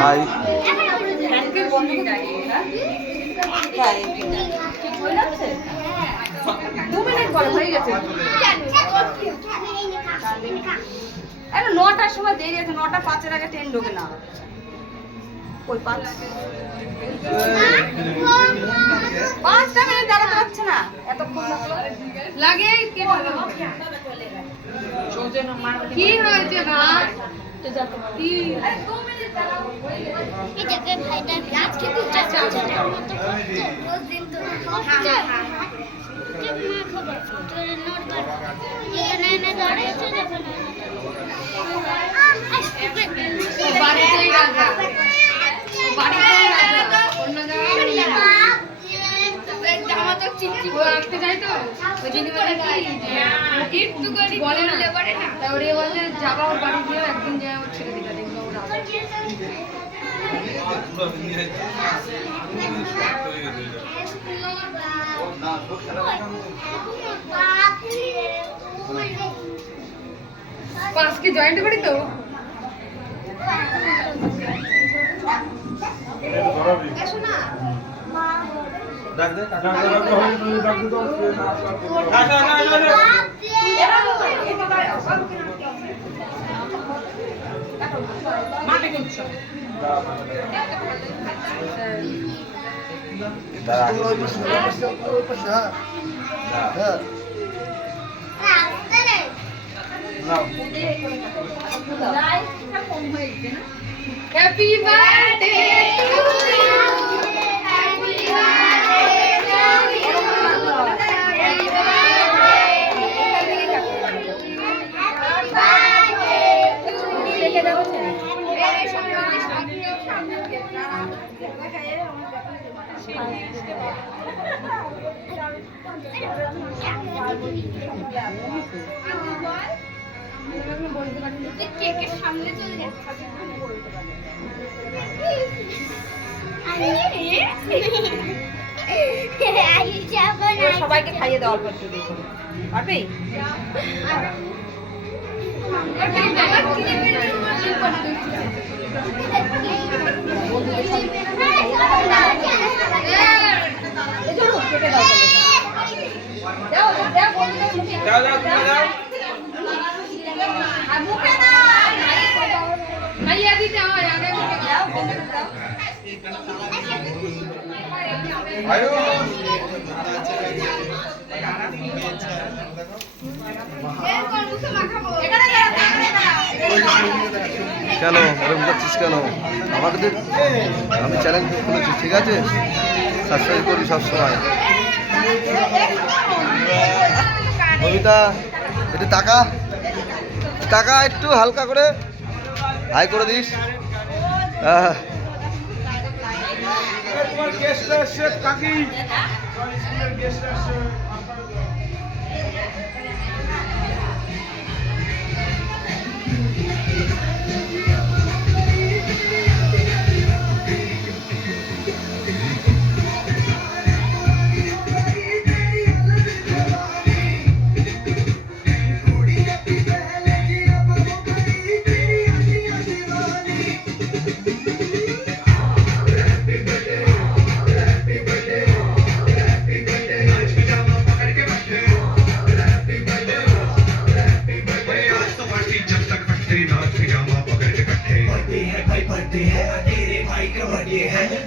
ভাই নটার সময় দেরি আছে, 9:05 আগে ট্রেন ঢোকে না। ওই 5টা মিনিট দাঁড়াতে পারছে না, এতক্ষণ লাগে। কি হয়েছে না? কি 2 মিনিট দাঁড়াও। এই যে ভাইটা আজকে পিঠা চাচাটার মতো করছে রোজ দিন তো করছে কি মা খবর তোর নোট কর এখানে এনে দাঁড়িয়েছে যখন বাড়িতেই রাখা, বাড়িতেই রাখা, অন্য জায়গায় জামা তো চিঠি রাখতে যাই তো ওই দিন বলে কি একটু করে বলে না তা ওরে বলে যাবা ওর বাড়ি গিয়ে একদিন যায় ওর ছেড়ে দিলা দেখলো ওরা পাঁচকে জয়েন্ট করি তো এসো না ডাক দে ডাক দে ডাক দে তো মাঠে কিনছো happy birthday to you happy কেকের সামনে চলে যাচ্ছে সবাইকে খাইয়ে দেওয়ার পর চলে পারবে কেন এরকম করছিস কেন? আমাদের আমি চ্যালেঞ্জ খুলেছি, ঠিক আছে? সাবস্ক্রাইব করি সবসময়। কবিতা একটু টাকা টাকা একটু হালকা করে হাই করে দিস।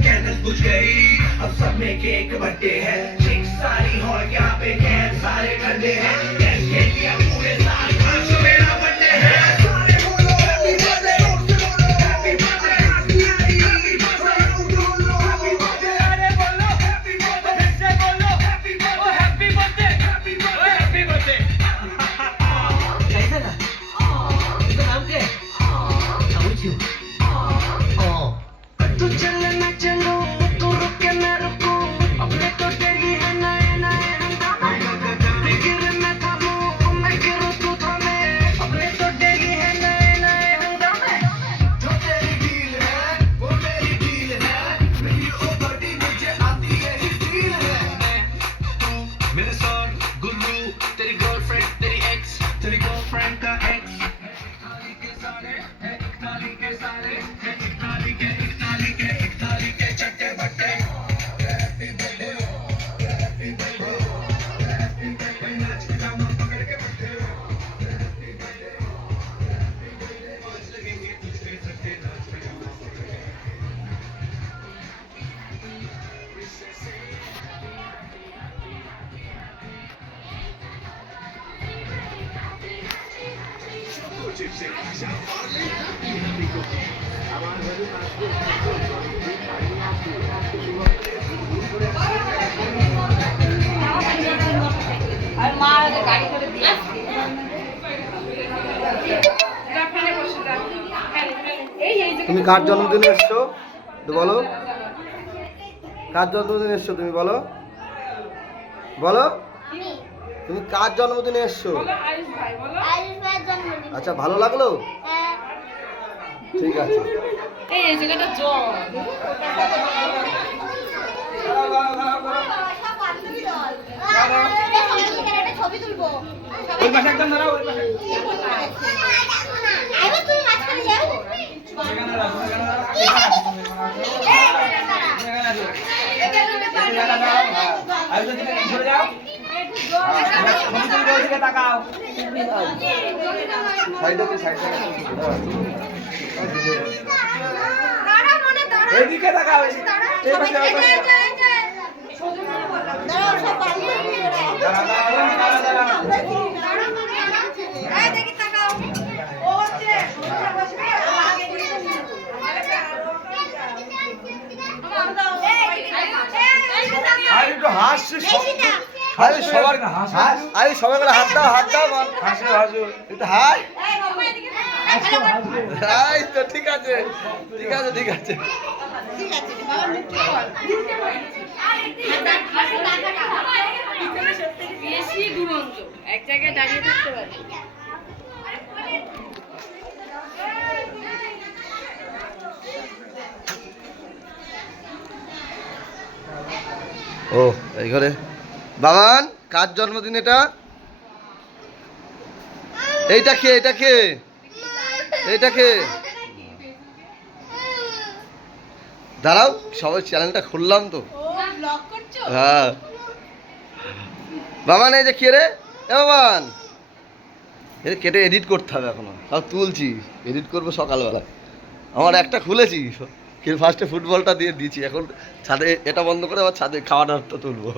कैंडल बुझ गई अब सब में केक बर्थडे है सारी हॉल यहाँ पे कैद सारे करते हैं पूरे साल आज मेरा बर्थडे है तू चल मैं चलूं तू रुके मैं रुकूं अपने तो तेरी আর মা গাড়ি করে দিয়ে আসছে তুমি কার জন্মদিনে এসছো তো বলো, কার জন্মদিনে এসছো তুমি বলো, বলো আমি তুমি কার জন্মদিনে এসছো? আয়ুষ ভাইয়ের জন্মদিন। আচ্ছা, ভালো লাগলো? হ্যাঁ। ঠিক আছে। এই জায়গাটা জল ছবি তুলবো। ওই পাশে একদম দাঁড়াও, ওই পাশে এবার তুমি মাঝখানে যাও। এখানে দাঁড়াও, এখানে দাঁড়াও। আর ওই দিকে সরে যাও। ছবি তুলবে, ওইদিকে তাকাও। সাইডে সাইডে এইদিকে তাকাও, এই পাশে, ওই পাশে। দাঁড়াও, সব পালিয়ে দাঁড়াও, দাঁড়াও, দাঁড়াও, দাঁড়াও। আর একটু হাসছি আরে সবার আরে সবাই মিলে হাত দাও, হাত দাও বল। হাসো, হাসো। একটু হাই হাই তো ঠিক আছে, ঠিক আছে, ঠিক আছে। বেশি দুরন্ত এক জায়গায় দাঁড়িয়ে থাকতে পারে ও এই ঘরে বাবান, কার জন্মদিন এটা? এইটা কে, এটা কে, এইটা কে? দাঁড়াও, সবাই চ্যানেলটা খুললাম তো। হ্যাঁ বাবান, এই যে কে রে? এ বাবান, এটা কেটে এডিট করতে হবে এখনো, তাও তুলছি, এডিট করবো সকালবেলা। আমার একটা খুলেছি, ফার্স্টে ফুটবলটা দিয়ে দিয়েছি, এখন ছাদে এটা বন্ধ করে আবার ছাদে খাওয়া দাওয়াটা তুলবো।